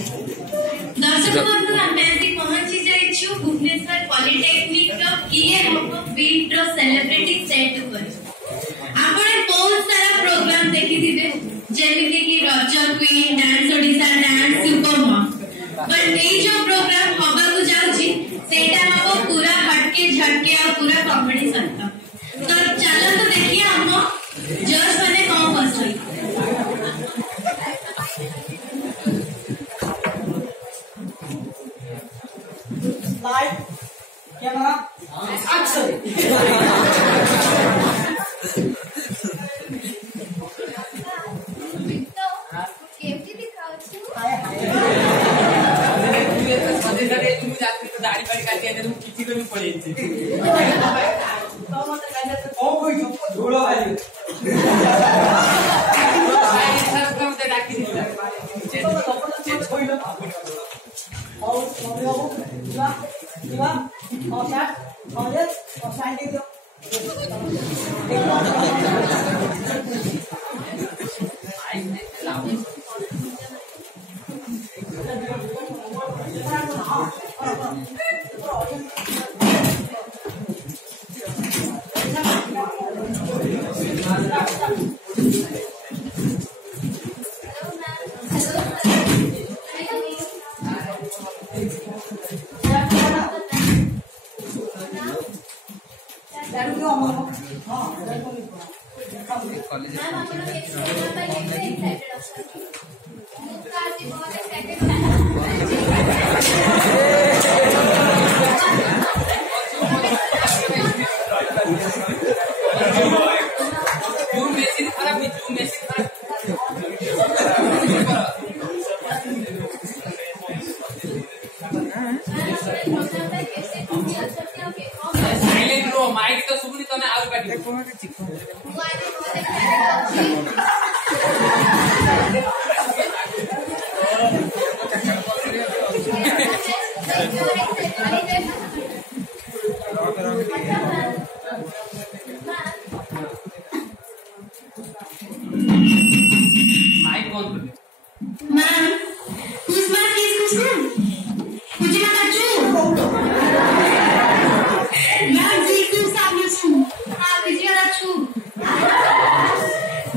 दर्शक बंधु आमे आसी पहुंची जाइछु भुवनेश्वर पॉलिटेक्निक रो किए हम बीट रो सेलिब्रिटी सेट ऊपर आपण बहुत सारा प्रोग्राम देखि दिबे जेमिति कि रज क्वीन डांस ओडिसा डांस सुपरमा पर ए जो प्रोग्राम होबा को जाउची सेटा हम पूरा हटके झटके और पूरा कॉम्पिटिशन था तो चलो तो देखिए हम जज बने कौन बसई लाइट कैमरा एक्शन केमती दिखाओ छु हाय हाय तुम जाती तो दाढ़ी बाड़ी काट के तुम किसी को भी पड़े थी तो मत काजे ओ कोई झोलो वाली भाई सर तुम तो डाकी दिला चेक होइलो और समझो दिवा और शॉट और ये और साइन दे दो माइक तो सुबह तो ना आउट बैठी माइक ऑन कर ma'am who's my please question मुझे ना काचू मैम जी क्यों सामने छु हां विजय ना छु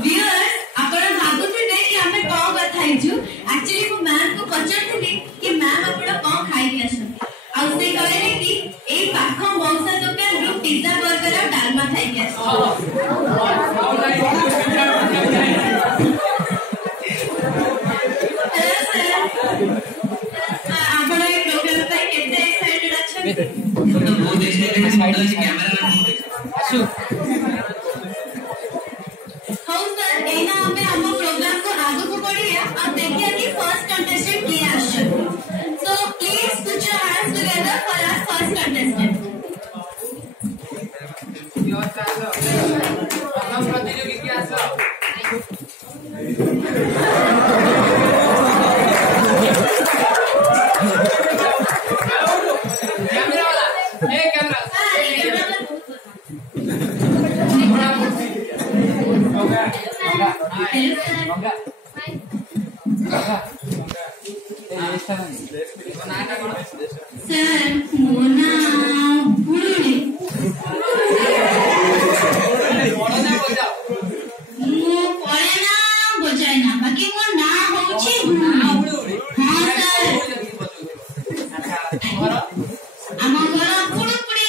व्यूअर्स आपण भागुते कि हमें कौ बताई छु एक्चुअली वो मैम को पछाड़थिले कि मैम आपण कौ खाई के आछन आ से कहले कि ए पाखो मौसा दुकान रो पिज्जा बर्गर और डालमा खाई के आपण ए प्रोग्राम पे केते एक्साइटेड अछन तो वो देखने के साइड से कैमरा में आशु हाउ सर एना हमें हम प्रोग्राम को आगे को बढ़िया और देखिए कि फर्स्ट कंटेस्टेंट किए आछन so please put your hands together for our first contestant your चालो हम प्रतियोगी की आशा कैमरा वाला ए कैमरा सर मोना बुलुनी मो पळे ना बजाय ना बाकी मो ना होची बुलुनी हां सर ଆମ ଘର ପୁଡୁପୁଡି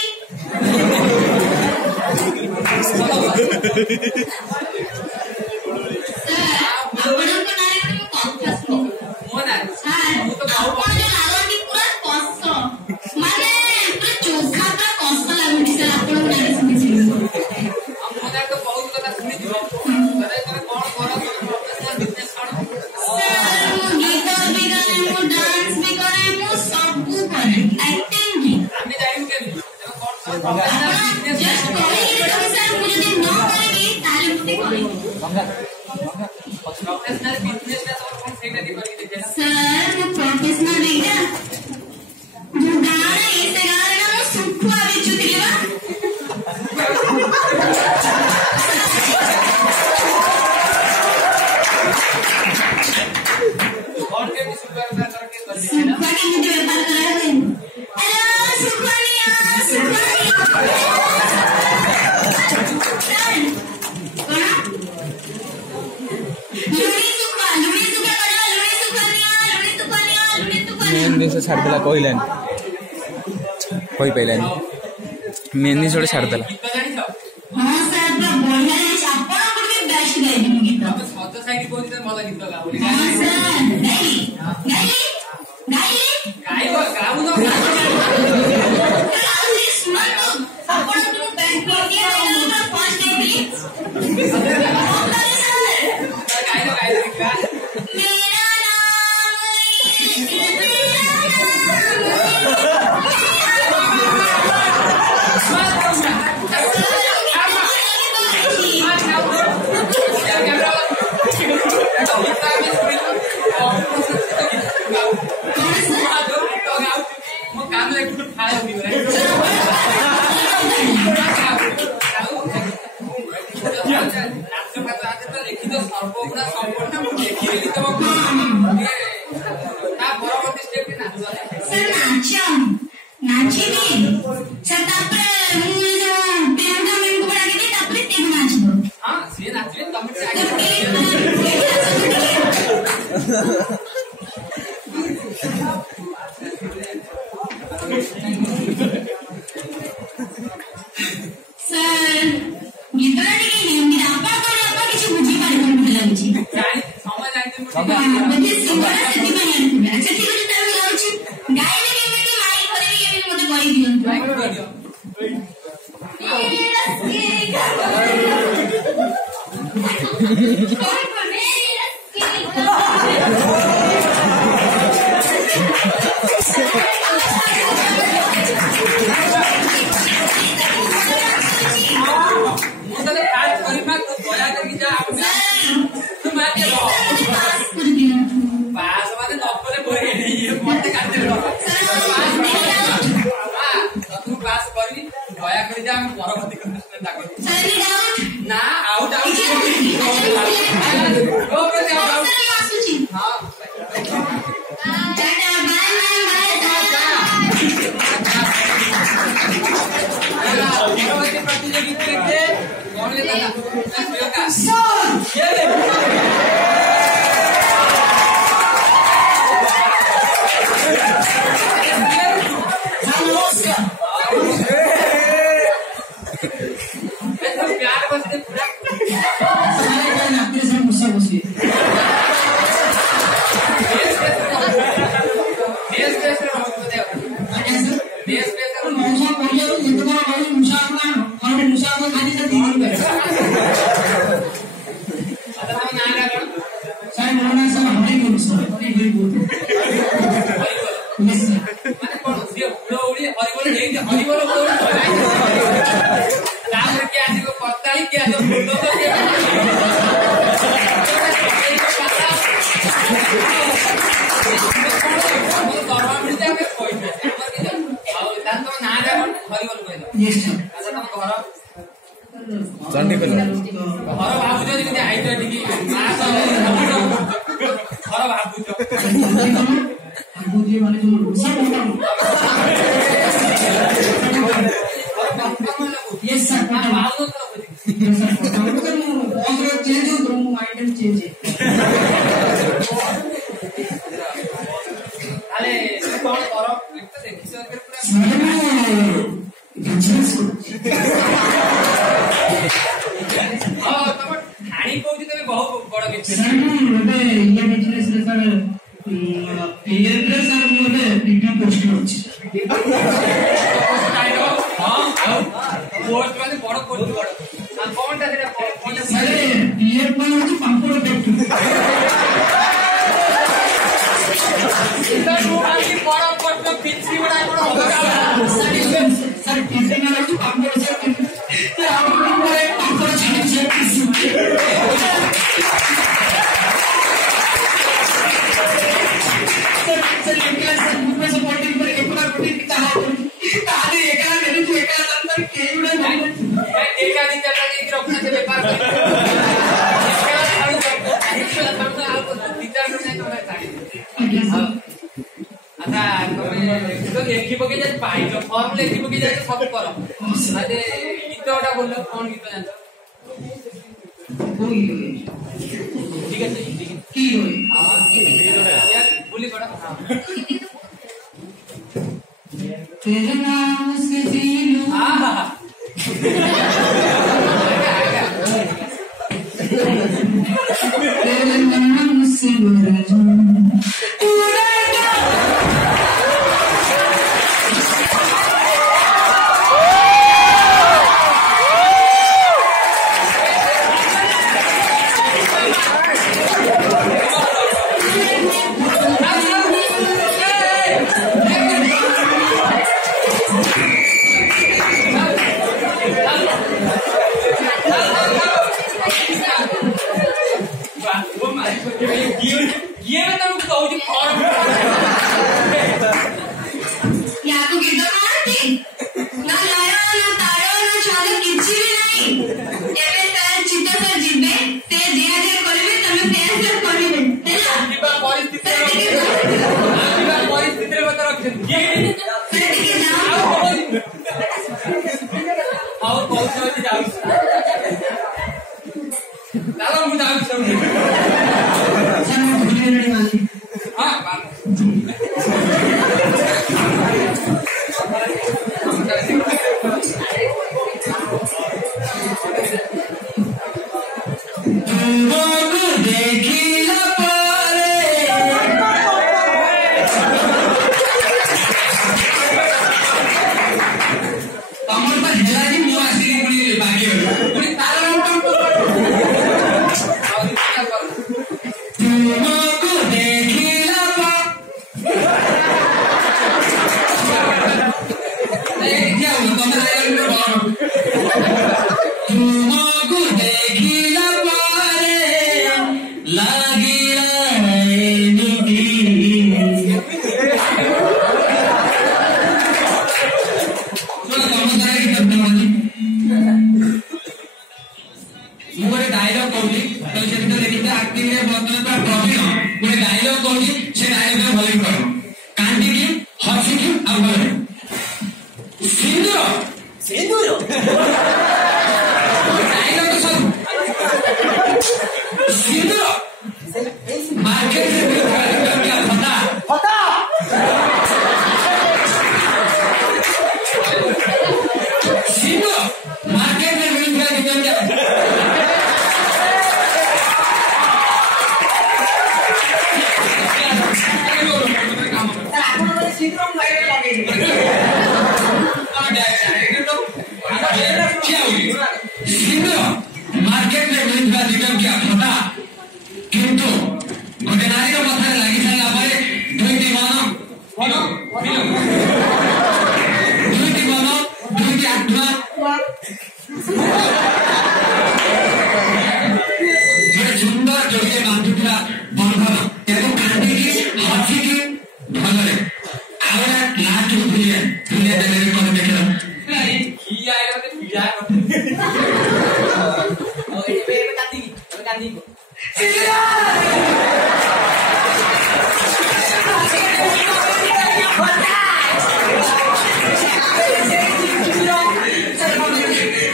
ଆପଣଙ୍କ ନାଁରେ ମୁଁ କଥା ଶୁଣି ମୋ ନା ଆପଣ ଯୋଉ ଲାଗନ୍ତି ପୁରା କଷ ମାନେ ପୁରା ଚୋଖା ପୁରା କଷ ଲାଗୁଛି ସାର୍ ଆପଣଙ୍କ ନାଁରେ ଶୁଣିଛି ମୋ ନା ତ ବହୁତ କଥା ଶୁଣିଛି ତୋରେ କଣ କର ପ୍ରୋଫେସନାଲ ବିଜନେସ କଣ ସାର୍ ମୁଁ ଗୀତ ବି ଗାଏ ମୁଁ ଡାନ୍ସ ବି କରେ ମୁଁ ସବୁ କରେ ଆକ୍ଟିଂ ବି ଆମେ ଜାଣିବୁ କେମିତି କଣ जस्ट कहिए तो सर मुझे दिन न करेगी ताले मुझे करेगी प्रोफेशनल बिजनेस ना तो कौन सेटा दी करके दे सर वो प्रोफेशनल नहीं ना जो गाना ऐसे गाना ना वो सुखुआ बिचु दिलवा और के भी सुपर करके कर दिया सुपर के मुझे व्यापार करा है हेलो सुपरिया मेहंदी से छाड़ देला कहलानी कही पाइलानी मेहंदी से छाड़ देला गीत जानी सब हां सर बढ़िया है आपण के बेस्ट गाइडिंग गीत अब सद साइड को दिन मला गीत गाओ हां सर नहीं नहीं नहीं गाइबो गाऊ न आपण के बैंक को गया फर्स्ट डे भी गाइबो मेरा कि रखना से व्यापार अच्छा तो देखी पके जाए पाइल फॉर्म लेखी पके जाए सब कर अरे गीत गोटा बोल कौन गीत जानते ठीक है ठीक है की होई हां यार बोली बड़ा हां तेरे नाम से जीलू हां तेरे नाम से मरजू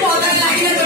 Poder lagi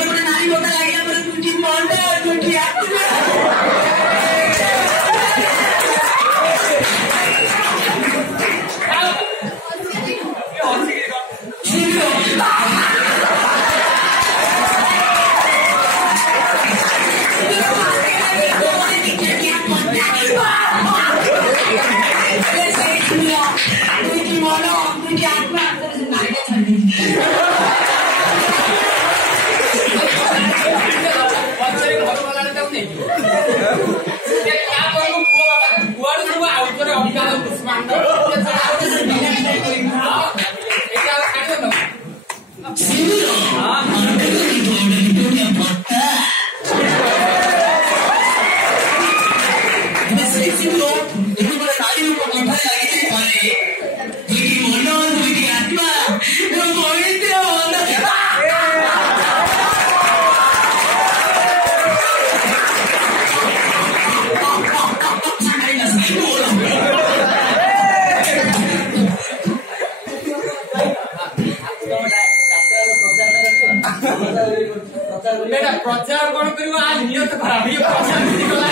बेटा प्रचार कौन करियो आज नियत खराब ये प्रचार नहीं कला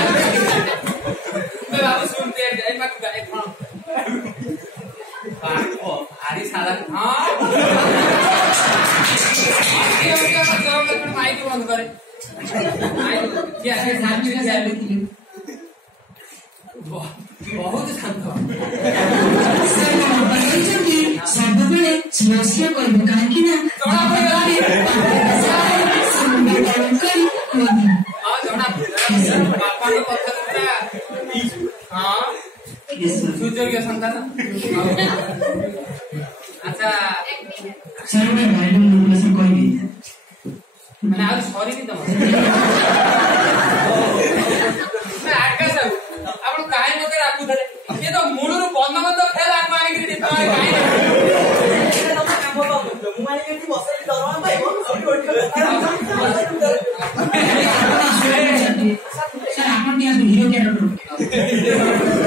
मैं बाबू सुनते हैं एक बार गाए फोन भारी साला हां ये माइक बंद करे क्या है साथ में क्या लेती बहुत शांत सबବେଳେ ସମସ୍ୟା କରିବ କାହିଁକି ନା ଜଣା ପଡିଗଲାନି ବାପାଙ୍କ କଥା ପୁରା ହଁ ସୁଯୋଗ୍ୟ ସନ୍ତାନ ଆଚ୍ଛା ସାର୍ ଗୋଟେ ମ୍ୟାଡାମ ନମ୍ବର କହିବି ମାନେ ଆଉ ସରିନି ତମ ଆକାଶ ଆପଣ କାହିଁ ମତେ ରାଖୁଥିଲେ ଇଏ ତ ମୂଳରୁ ବନବତ ଫେଲ ଆମ ଆଣିକି ତମେ କାହିଁ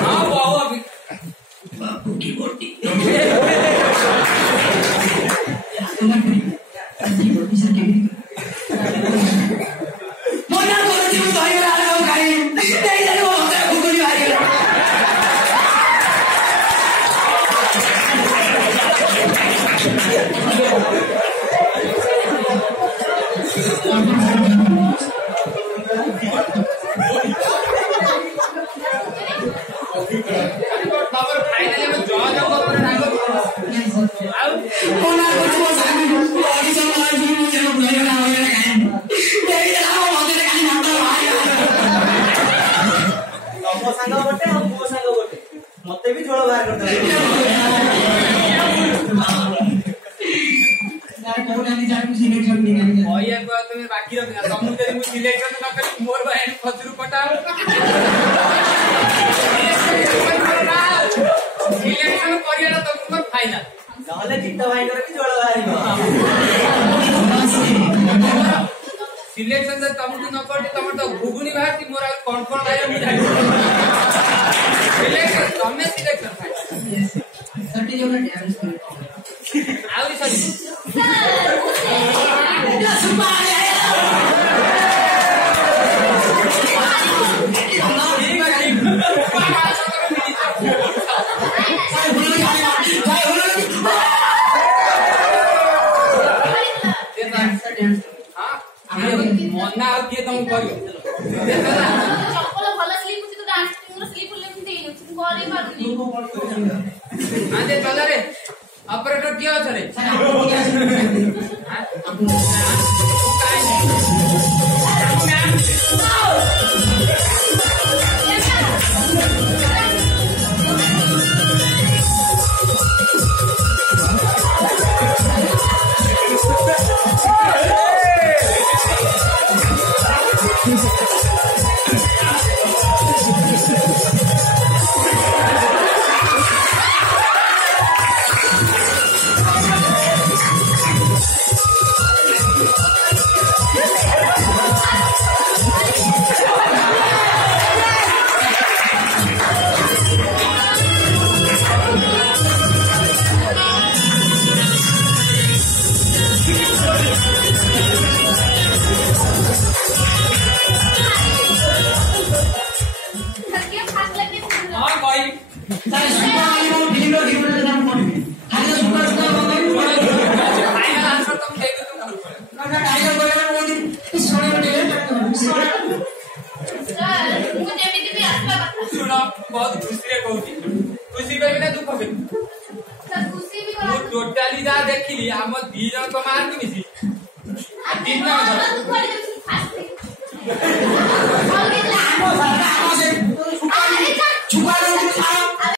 हाँ बहु अभी बापू की बोटी मते भी झोल बाहर करता तुम्हें बाकी रखना समुद्र सिलेक्शन न कर मोर बहन खजूर पटाओ सिलेक्शन करिया तो तुम फाइनल नहले चित्त भाई कर भी झोल बाहर सिलेक्शन से तुमको न कर तुम तो घुगुनी बाहर मोर कौन लाइन में जाए सिलेक्शन तुमने सिलेक्शन सटी जो डांस कर आउरी सरी मना और किए तुम करियो चप्पल भला स्लिप होची तो डांस मोर स्लिप ले मी देई तू करे पारुनी हां दे चला रे ऑपरेटर किया छ रे बहुत खुशी रे कहूची खुशी करबे ना दुख करबे खुशी भी टोटली जा देखिली हम 2 जन को मार के मिसी 3 जन